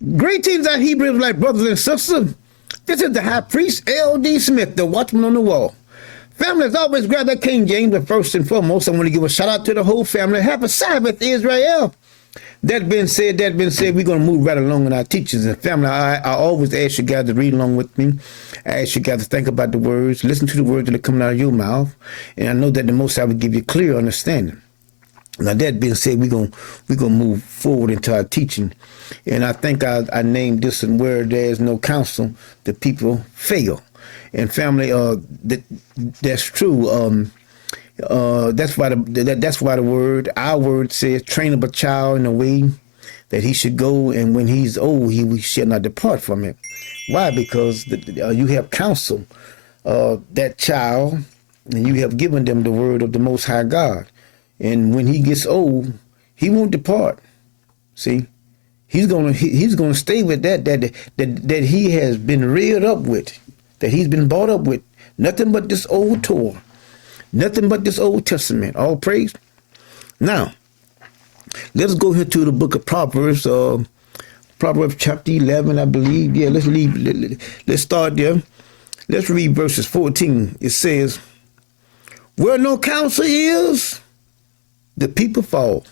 Greetings, our Hebrew like brothers and sisters. This is the high priest, L.D. Smith, the watchman on the wall. Family, as always, grab that King James, but first and foremost, I want to give a shout out to the whole family. Happy Sabbath, Israel. That being said, we're going to move right along in our teachings. And family, I always ask you guys to read along with me. I ask you guys to think about the words, listen to the words that are coming out of your mouth. And I know that the Most High will give you clear understanding. Now, that being said, we're gonna move forward into our teaching. And I think I named this one, where there is no counsel, the people fail. And family, that's true. That's why our word says, train up a child in the way that he should go, and when he's old, he shall not depart from it. Why? Because you have counsel that child, and you have given them the word of the Most High God. And when he gets old, he won't depart. See, he's gonna stay with that he has been reared up with, that he's been brought up with. Nothing but this old Torah, nothing but this Old Testament. All praise. Now, let's go here to the book of Proverbs. Proverbs chapter 11, I believe. Yeah, let's start there. Let's read verses 14. It says, "Where no counsel is, the people fall."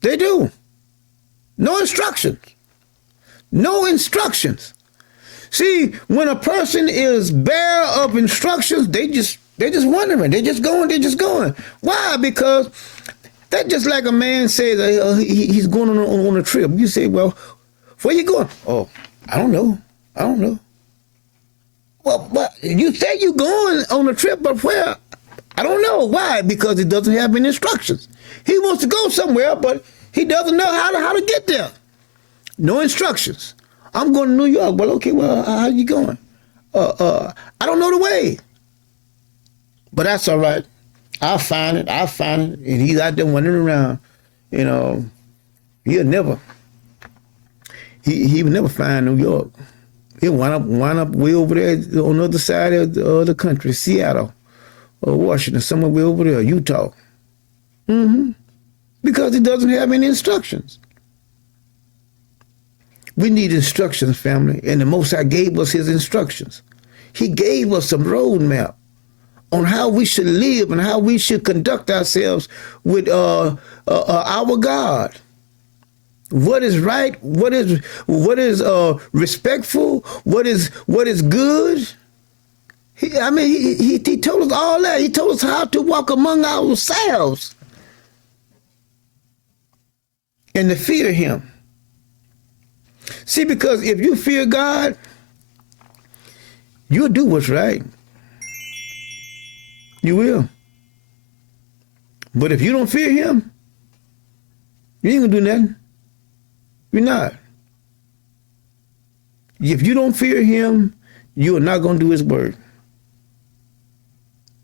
They do. No instructions. No instructions. See, when a person is bare of instructions, they're just wondering. They're just going. Why? Because that's just like a man says he's going on a trip. You say, well, where you going? Oh, I don't know. Well, but you say you're going on a trip, but where? I don't know. Why? Because he doesn't have any instructions. He wants to go somewhere, but he doesn't know how to get there. No instructions. I'm going to New York. Well, okay, well, how you going? I don't know the way. But that's all right. I'll find it. And he's out there wandering around. You know, he will never find New York. He'll wind up way over there on the other side of the country, Seattle or Washington, somewhere way over there, Utah. Because he doesn't have any instructions. We need instructions, family, and the Most High gave us his instructions. He gave us some roadmap on how we should live and how we should conduct ourselves with our God. What is right? What is respectful? What is good? He told us all that. He told us how to walk among ourselves and to fear him. See, because if you fear God, you'll do what's right. You will. But if you don't fear him, you ain't gonna do nothing. You're not. If you don't fear him, you are not gonna do his word.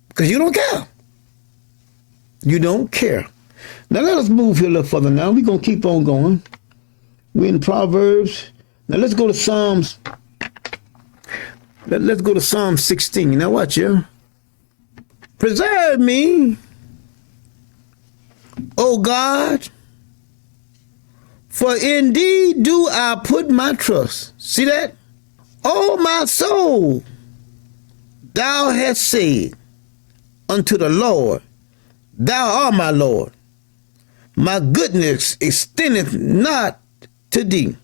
Because you don't care. You don't care. Now let us move here a little further now. We're gonna keep on going. We're in Proverbs. Now let's go to Psalms. Let's go to Psalm 16. Now watch here. Preserve me, O God, for in thee do I put my trust. See that? O my soul, thou hast said unto the Lord, thou art my Lord. My goodness extendeth not to thee,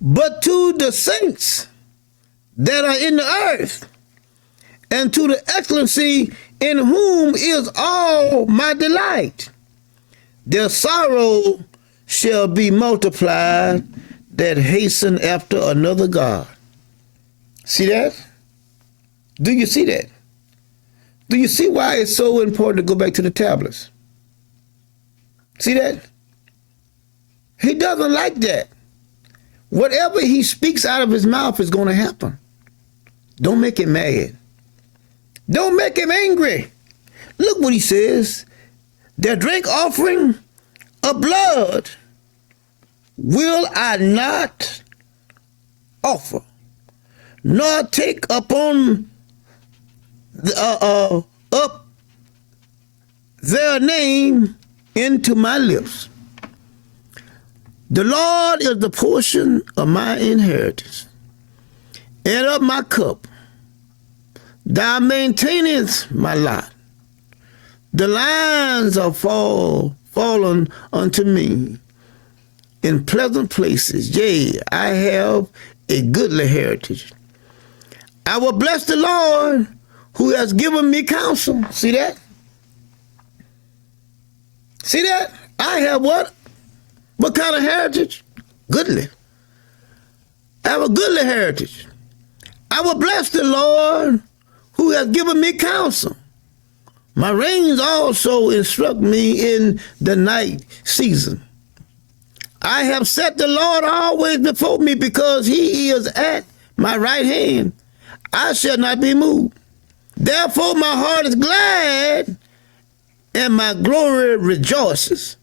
but to the saints that are in the earth, and to the excellency in whom is all my delight. Their sorrow shall be multiplied that hasten after another God. See that? Do you see that? Do you see why it's so important to go back to the tablets? See that? He doesn't like that. Whatever he speaks out of his mouth is going to happen. Don't make him mad. Don't make him angry. Look what he says. Their drink offering of blood will I not offer, nor take upon up their name into my lips. The Lord is the portion of my inheritance, and of my cup. Thou maintainest my lot. The lines are fallen unto me in pleasant places. Yea, I have a goodly heritage. I will bless the Lord who has given me counsel. See that? See that? I have what? What kind of heritage? Goodly. I have a goodly heritage. I will bless the Lord who has given me counsel. My reins also instruct me in the night season. I have set the Lord always before me, because he is at my right hand. I shall not be moved. Therefore my heart is glad, and my glory rejoices.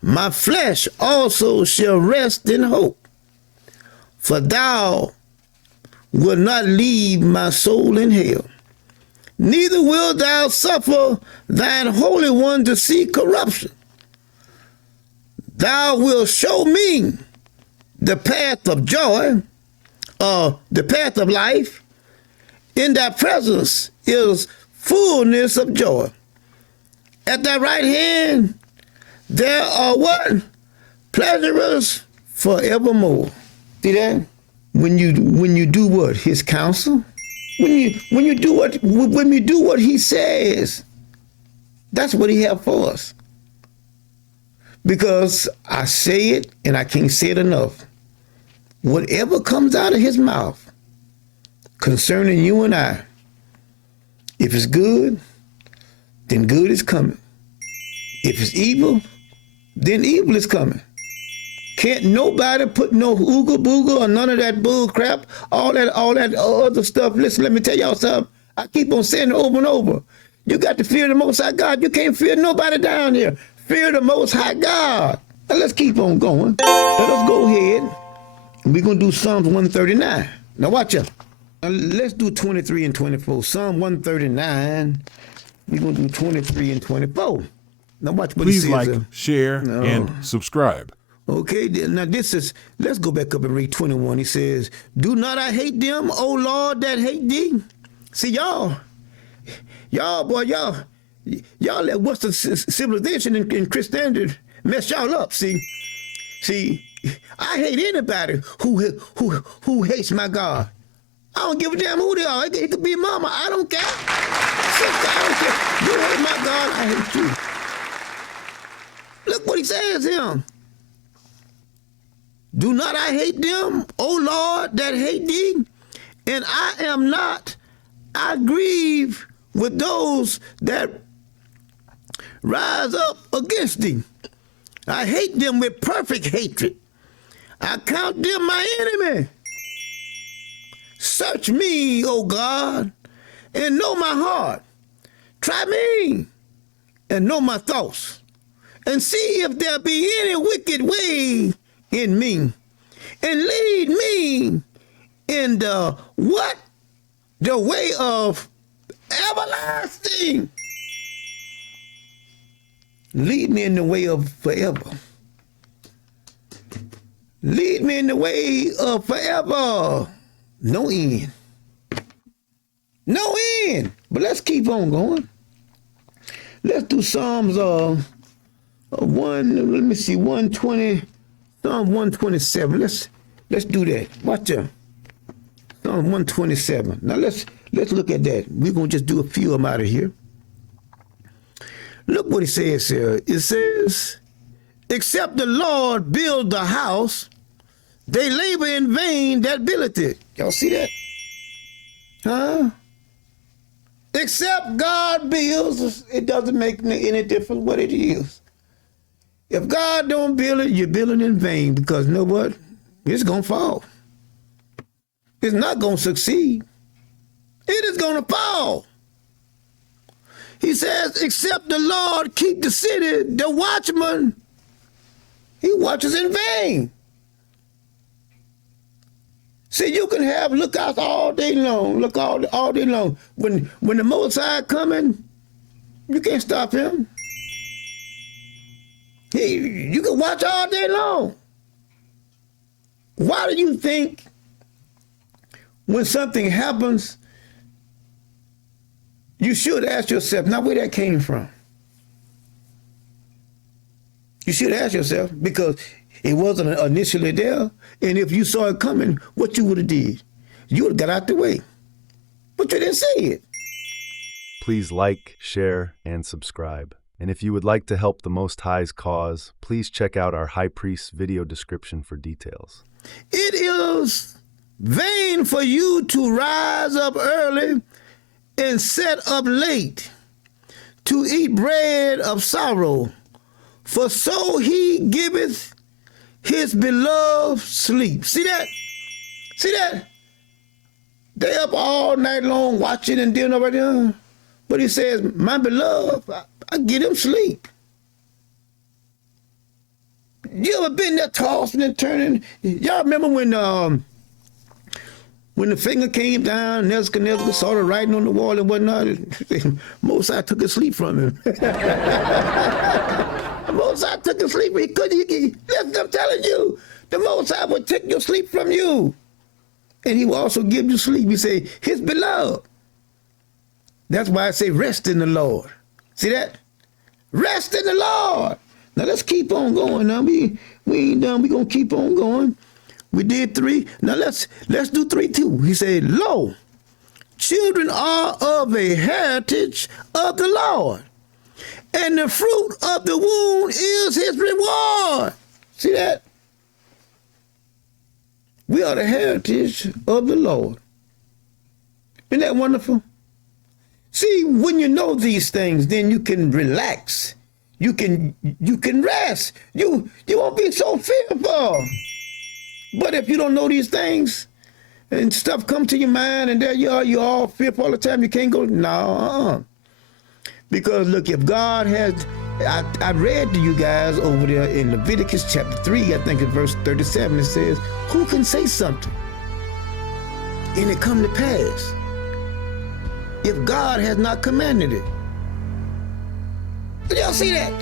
My flesh also shall rest in hope. For thou wilt not leave my soul in hell, neither wilt thou suffer thine Holy One to see corruption. Thou wilt show me the path of joy, the path of life. In thy presence is fullness of joy. At thy right hand there are what? Pleasures forevermore. See that? When you do what? His counsel. When you do what he says, that's what he have for us. Because I say it, and I can't say it enough. Whatever comes out of his mouth concerning you and I, if it's good, then good is coming. If it's evil, then evil is coming. Can't nobody put no ooga booga or none of that bull crap, all that other stuff. Listen, let me tell y'all something. I keep on saying it over and over. You got to fear the Most High God. You can't fear nobody down here. Fear the Most High God. Now let's keep on going. Let us go ahead. We're going to do Psalms 139. Now watch out. Now let's do 23 and 24. Psalm 139. We're going to do 23 and 24. Now watch what Please he says. like, share, and subscribe. Okay, now let's go back up and read 21. He says, do not I hate them, O Lord, that hate thee? See, y'all let Western civilization and Christianity mess y'all up. See, I hate anybody who hates my God. I don't give a damn who they are. It could be mama. I don't care. Sister, I don't care. You hate my God, I hate you. Look what he says here. Do not I hate them, O Lord, that hate thee? And I am not. I grieve with those that rise up against thee. I hate them with perfect hatred. I count them my enemy. Search me, O God, and know my heart. Try me and know my thoughts, and see if there be any wicked way in me, and lead me in the what? The way of everlasting. Lead me in the way of forever. Lead me in the way of forever. No end. No end. But let's keep on going. Let's do Psalms 120. Psalm 127. Let's do that. Watch out. Psalm 127. Now let's look at that. We're gonna just do a few of them out of here. Look what it says here. It says, except the Lord build the house, they labor in vain that build it. Y'all see that? Huh? Except God builds, it doesn't make any difference what it is. If God don't build it, you're building in vain, because you know what? It's going to fall. It's not going to succeed. It is going to fall. He says, except the Lord keep the city, the watchman, he watches in vain. See, you can have lookouts all day long, look all day long. When the Most High coming, you can't stop him. You can watch all day long. Why do you think when something happens, you should ask yourself, now where that came from? You should ask yourself, because it wasn't initially there. And if you saw it coming, what you would have did? You would have got out the way. But you didn't say it. Please like, share, and subscribe. And if you would like to help the Most High's cause, please check out our High Priest video description for details. It is vain for you to rise up early and set up late to eat bread of sorrow, for so he giveth his beloved sleep. See that? See that? They up all night long watching and doing over there. But he says, my beloved, I get him sleep. You ever been there tossing and turning? Y'all remember when the finger came down, Nebuchadnezzar saw the writing on the wall and whatnot? Mosai took his sleep from him. Mosai took his sleep. He couldn't. Listen, I'm telling you, the Mosai would take your sleep from you. And he will also give you sleep. He say, his beloved. That's why I say rest in the Lord. See that? Rest in the Lord. Now let's keep on going. Now we ain't done. We gonna keep on going. We did 3. Now let's do 3 too. He said, lo, children are of a heritage of the Lord, and the fruit of the womb is his reward. See that? We are the heritage of the Lord. Isn't that wonderful? See, when you know these things, then you can relax. You can rest. You won't be so fearful. But if you don't know these things and stuff come to your mind and there you are, you're all fearful all the time, you can't go, no. Because look, if God has, I read to you guys over there in Leviticus chapter 3, I think in verse 37, it says, who can say something and it come to pass if God has not commanded it? Did y'all see that?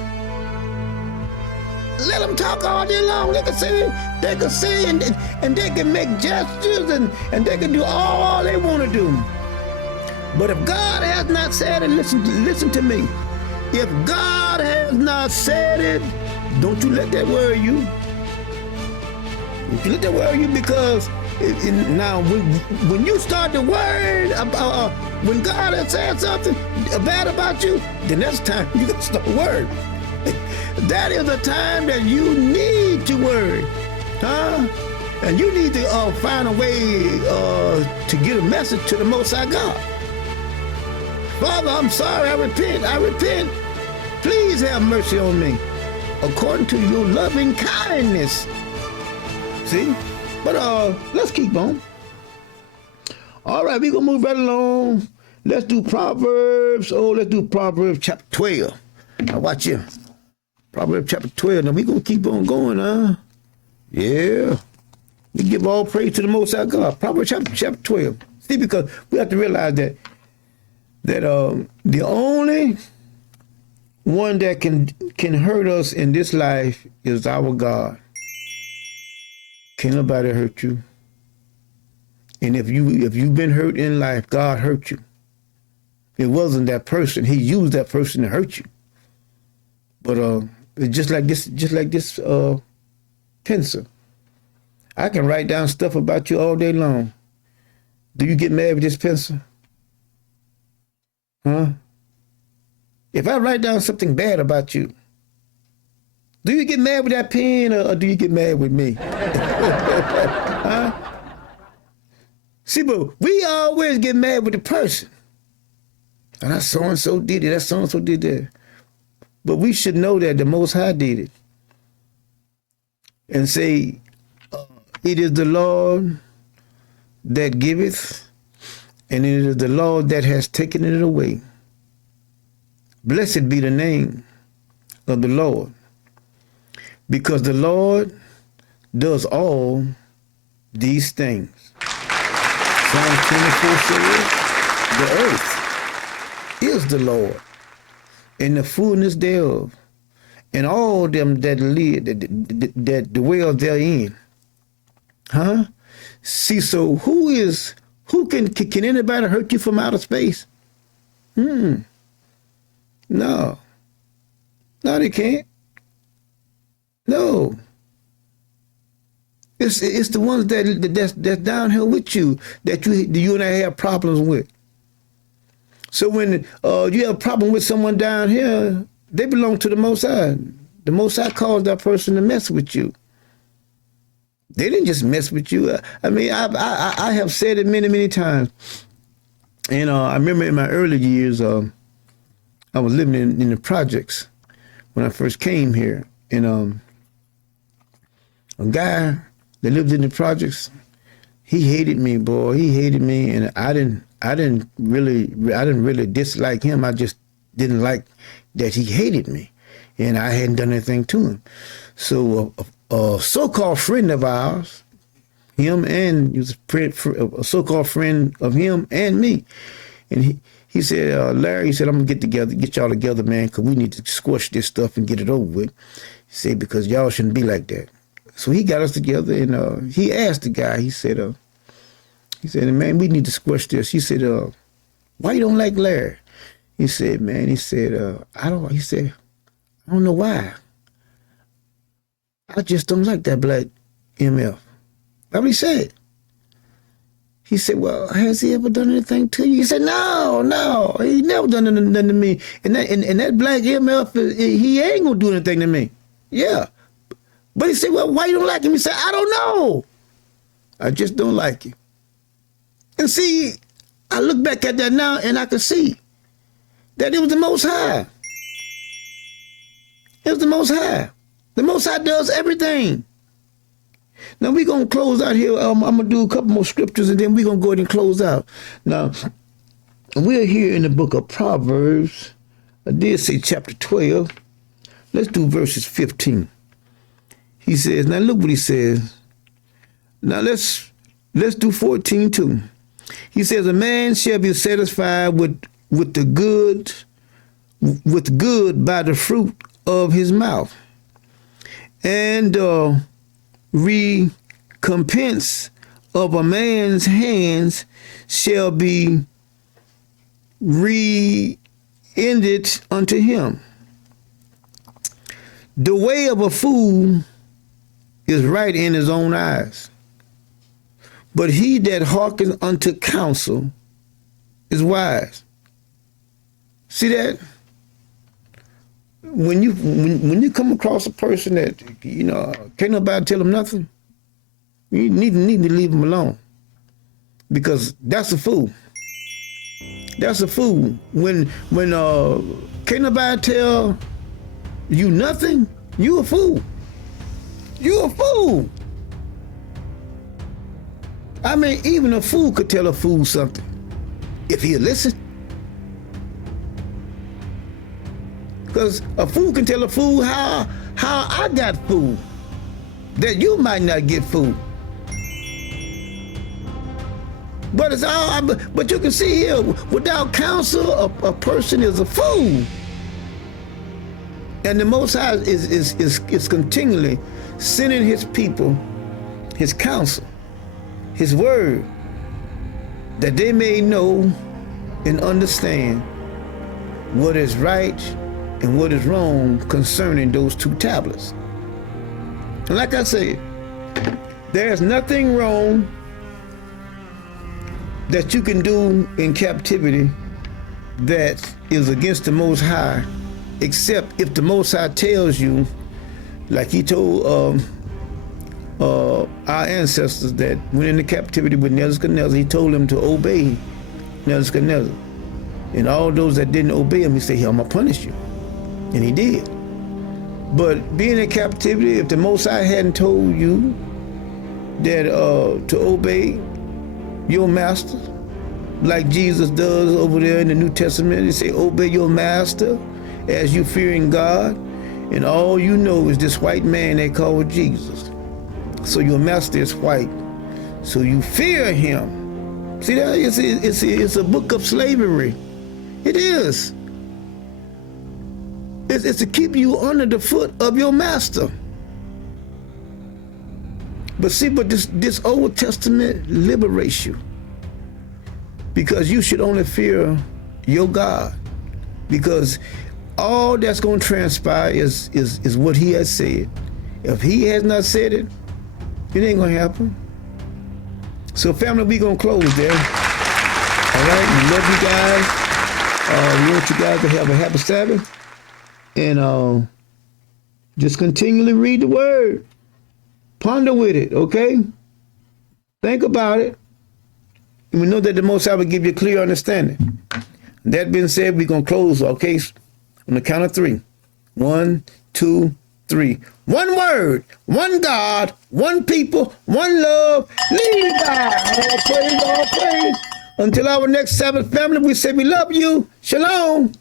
Let them talk all day long. They can say and they can make gestures and they can do all they want to do. But if God has not said it, listen to me. If God has not said it, don't you let that worry you. Don't you let that worry you, because now when you start to worry about when God has said something bad about you, then that's the time you got to start worrying. That is the time that you need to worry, huh? And you need to find a way to get a message to the Most High God. Father, I'm sorry, I repent. Please have mercy on me, according to your loving kindness. See? But let's keep on. All right, we're going to move right along. Let's do Proverbs. Let's do Proverbs chapter 12. Now watch here. Proverbs chapter 12. Now we're going to keep on going, huh? Yeah. We give all praise to the Most High God. Proverbs chapter 12. See, because we have to realize that the only one that can hurt us in this life is our God. Can't nobody hurt you. And if you've been hurt in life, God hurt you. It wasn't that person. He used that person to hurt you. But it's just like this pencil. I can write down stuff about you all day long. Do you get mad with this pencil? Huh? If I write down something bad about you, do you get mad with that pen or do you get mad with me? Huh? See, but we always get mad with the person. And that so-and-so did it, that so-and-so did that. But we should know that the Most High did it. And say, it is the Lord that giveth, and it is the Lord that has taken it away. Blessed be the name of the Lord, because the Lord does all these things. Psalm 24 says, the earth is the Lord, and the fullness thereof, and all them that live, that dwell therein. Huh? See, so who can anybody hurt you from outer space? No. No, they can't. No. It's the ones that's down here with you that you and I have problems with. So when you have a problem with someone down here, they belong to the Most High. The Most High caused that person to mess with you. They didn't just mess with you. I mean, I have said it many, many times. And I remember in my early years, I was living in the projects when I first came here. And a guy that lived in the projects, he hated me, boy. He hated me, and I didn't really dislike him. I just didn't like that he hated me, and I hadn't done anything to him. So a so-called friend of ours, him and he was a so-called friend of him and me, and he said, Larry, he said, I'm gonna get y'all together, man, because we need to squash this stuff and get it over with. He said, because y'all shouldn't be like that. So he got us together, and he asked the guy, he said, man, we need to squash this. He said, why you don't like Larry? He said, man, I don't know why. I just don't like that black MF. That's what he said. He said, well, has he ever done anything to you? He said, no, he never done nothing to me. And that black MF, he ain't gonna do anything to me. Yeah. But he said, well, why you don't like him? He said, I don't know. I just don't like him. And see, I look back at that now and I can see that it was the Most High. It was the Most High. The Most High does everything. Now we're going to close out here. I'm going to do a couple more scriptures and then we're going to go ahead and close out. Now, we're here in the book of Proverbs. I did say chapter 12. Let's do verses 15. He says, now look what he says. Now let's do 14 too. He says, a man shall be satisfied with good by the fruit of his mouth, and recompense of a man's hands shall be re-ended unto him. The way of a fool is right in his own eyes, but he that hearkens unto counsel is wise. See that? When you come across a person that, can't nobody tell him nothing, you need to leave him alone, because that's a fool. That's a fool. When can't nobody tell you nothing, you a fool. You a fool. I mean, even a fool could tell a fool something if he'll listen. Because a fool can tell a fool how I got fooled, that you might not get fooled. But it's all. But you can see here, without counsel, a person is a fool. And the Most High is continually sending his people his counsel, his word, that they may know and understand what is right and what is wrong concerning those two tablets. And like I said, there's nothing wrong that you can do in captivity that is against the Most High, except if the Most High tells you, like he told our ancestors that went into captivity with Nebuchadnezzar, he told them to obey Nebuchadnezzar. And all those that didn't obey him, he said, I'm going to punish you. And he did. But being in captivity, if the Most High hadn't told you that to obey your master, like Jesus does over there in the New Testament, he say, obey your master as you fearing God, and all you know is this white man they call Jesus. So your master is white, so you fear him. See that? It's a book of slavery. It is. It's to keep you under the foot of your master. But see, this Old Testament liberates you, because you should only fear your God, because all that's going to transpire is what he has said. If he has not said it, it ain't going to happen. So family, we going to close there. All right, we love you guys. We want you guys to have a happy Sabbath, and just continually read the word. Ponder with it, okay? Think about it. And we know that the Most High will give you clear understanding. That being said, we're going to close our case on the count of 3. 1, 2, 3. One word, one God, one people, one love. Lead God. All praise, all praise. Until our next Sabbath, family, we say we love you. Shalom.